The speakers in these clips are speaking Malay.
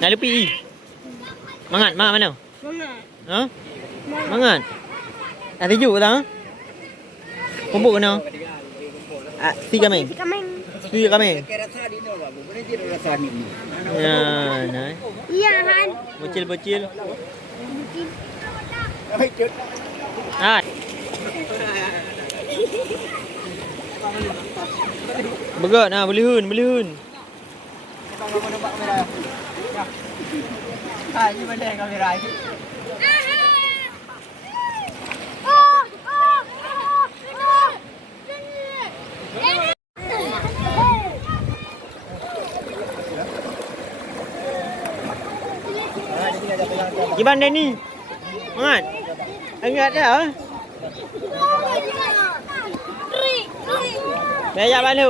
Nak lupi. Mangat, mana? Ha? Mangat. Ada juk tak? Kumpul kena. Si kami. Si kami. Ya, nah. Iya kan. Bocil. Ah. Begat nah, boleh hun. Ini benda kamera ini. Gimana ni? Mangat. Ingat dah. Bayar mana?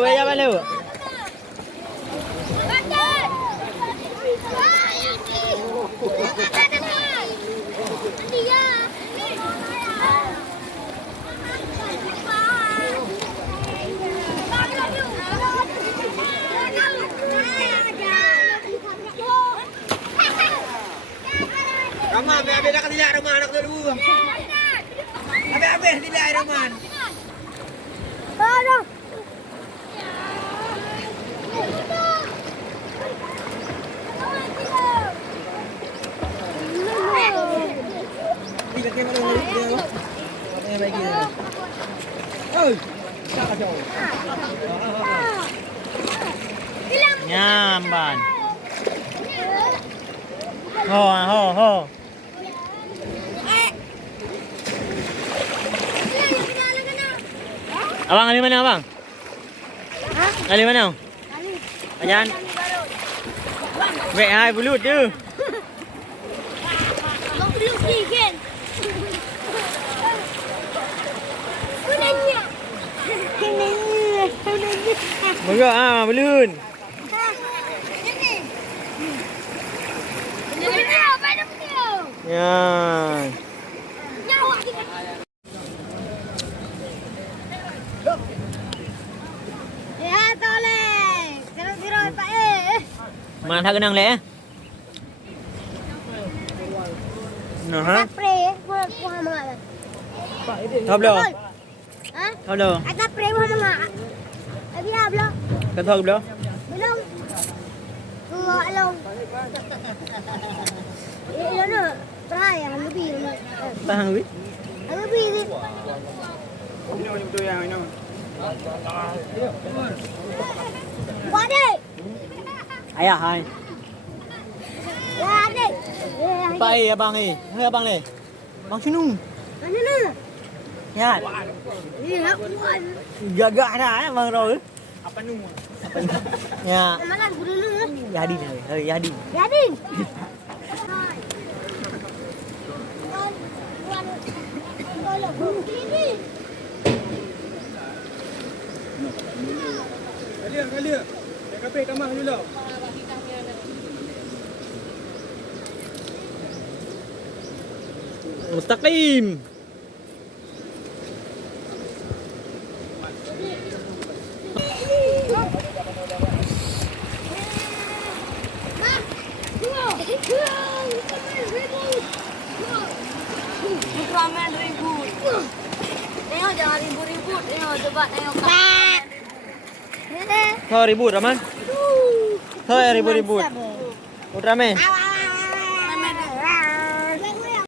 Ramah, habis dah kena rumah anak tu dulu. Habis dilihat rumah. Ada. Ini kena mana dia? Mana bagi dia? Oh, tak ada. Nyamban. Ho. Abang kali mana abang? Hah? Kali mana? Ajan. Wek hai bulut tu. Abang belum kan? Kunanya. Begat ah belun. Ya. Ya toleh. Kira-kira Pak Mana tak kenang leh? Nah ha? Spray buat Muhammad. Tahu belum? Ha? Tahu belum? Ada spray Muhammad. Abi belum? Kau tahu belum? Belum. Belum. Ini try yang lebih. Tahan weh. Lebih ni. Ini betul yang ini. Wadi. Ayah hai. Wadi. Pai abang ni. Hai abang ni. Bang Shunu. Mana ni? Ya. Ni aku. Gagak dah bang Rol. Apa nu? Ya. Mana guru ni? Yadin. Yadin. Yadin. Kalia. Saya kape kamar dulu. Mustaqim. Ramen ribut. Tengok jangan ribut-ribut. Tengok coba tengok. Kau ribut Rahman? Kau ribut-ribut. Ultraman.